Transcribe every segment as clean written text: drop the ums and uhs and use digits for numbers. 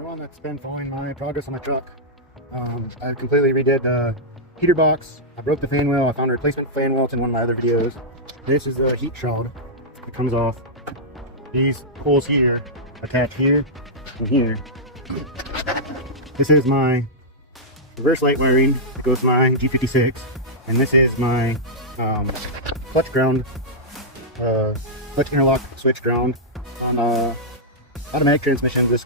everyone that's been following my progress on my truck. I completely redid the heater box. I broke the fan wheel. I found a replacement fan wheel. It's in one of my other videos. This is the heat shroud. It comes off. These holes here attach here and here. This is my reverse light wiring that goes to my G56, and this is my clutch ground, clutch interlock switch ground. On automatic transmissions, this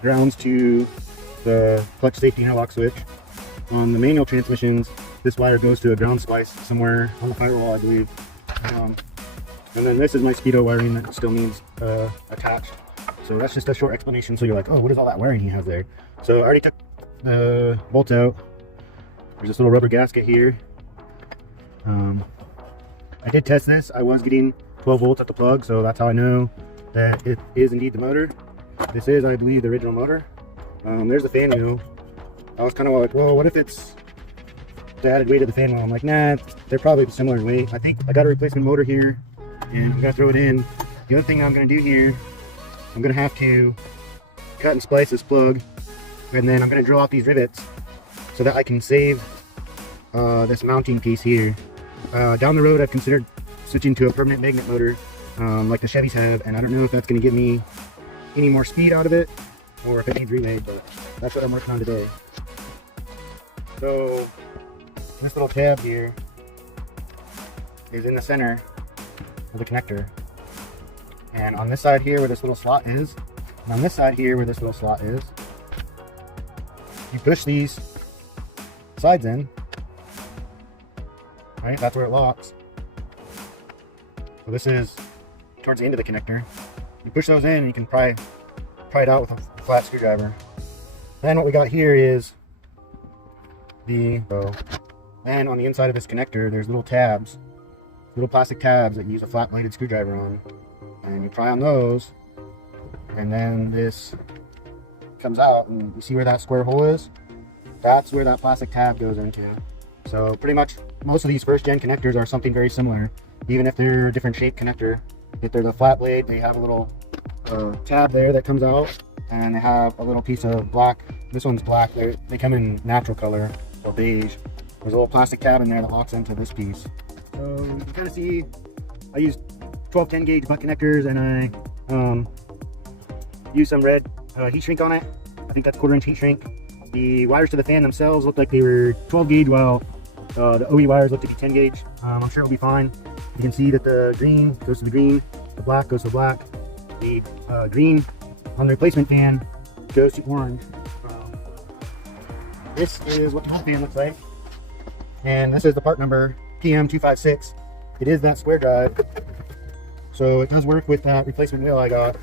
grounds to the clutch safety interlock switch. On the manual transmissions, this wire goes to a ground splice somewhere on the firewall, I believe. And then this is my speedo wiring that still needs attached. So that's just a short explanation. So you're like, oh, what is all that wiring he has there? So I already took the bolts out. There's this little rubber gasket here. I did test this. I was getting 12 volts at the plug, so that's how I know that it is indeed the motor. This is, I believe, the original motor. There's the fan wheel. I was kind of like, well, what if it's the added weight of the fan wheel? I'm like, nah, they're probably similar in weight. I think I got a replacement motor here, and I'm gonna throw it in. The other thing I'm gonna do here, I'm gonna have to cut and splice this plug, and then I'm gonna drill out these rivets so that I can save this mounting piece here. Down the road, I've considered switching to a permanent magnet motor like the Chevys have, and I don't know if that's gonna give me any more speed out of it or if it needs remade, but that's what I'm working on today. So this little tab here is in the center of the connector, and on this side here where this little slot is, and on this side here where this little slot is, you push these sides in, right? That's where it locks. So this is towards the end of the connector. You push those in and you can pry it out with a flat screwdriver. Then what we got here is and on the inside of this connector there's little tabs, little plastic tabs that you use a flat bladed screwdriver on, and you pry on those, and then this comes out, and you see where that square hole is? That's where that plastic tab goes into. So pretty much most of these first gen connectors are something very similar, even if they're a different shaped connector. If they're the flat blade, they have a little tab there that comes out, and they have a little piece of black. This one's black. They come in natural color or beige. There's a little plastic tab in there that locks into this piece. So you kind of see I use 12-10 gauge butt connectors, and I use some red heat shrink on it. I think that's 1/4 inch heat shrink. The wires to the fan themselves look like they were 12 gauge, while the OE wires look to be 10 gauge. I'm sure it'll be fine. You can see that the green goes to the green, the black goes to the black, the green on the replacement fan goes to orange. This is what the whole fan looks like, and this is the part number PM256. It is that square drive, so it does work with that replacement wheel I got.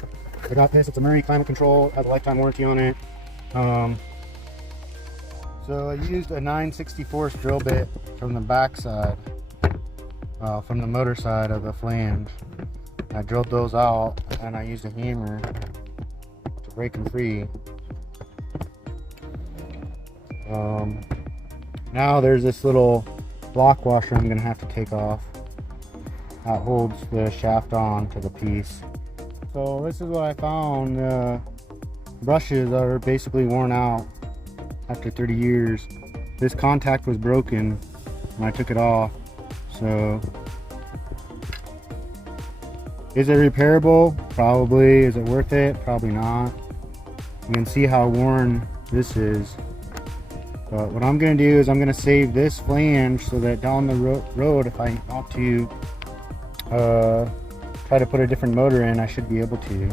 I got this. It's a Murray climate control, has a lifetime warranty on it. So I used a 9/64 drill bit from the back side, from the motor side of the flange. I drilled those out, and I used a hammer to break them free. Now there's this little lock washer I'm gonna have to take off that holds the shaft on to the piece. So this is what I found. Brushes are basically worn out after 30 years. This contact was broken when I took it off. So is it repairable? Probably. Is it worth it? Probably not. You can see how worn this is. But what I'm going to do is I'm going to save this flange so that down the road, if I want to try to put a different motor in, I should be able to.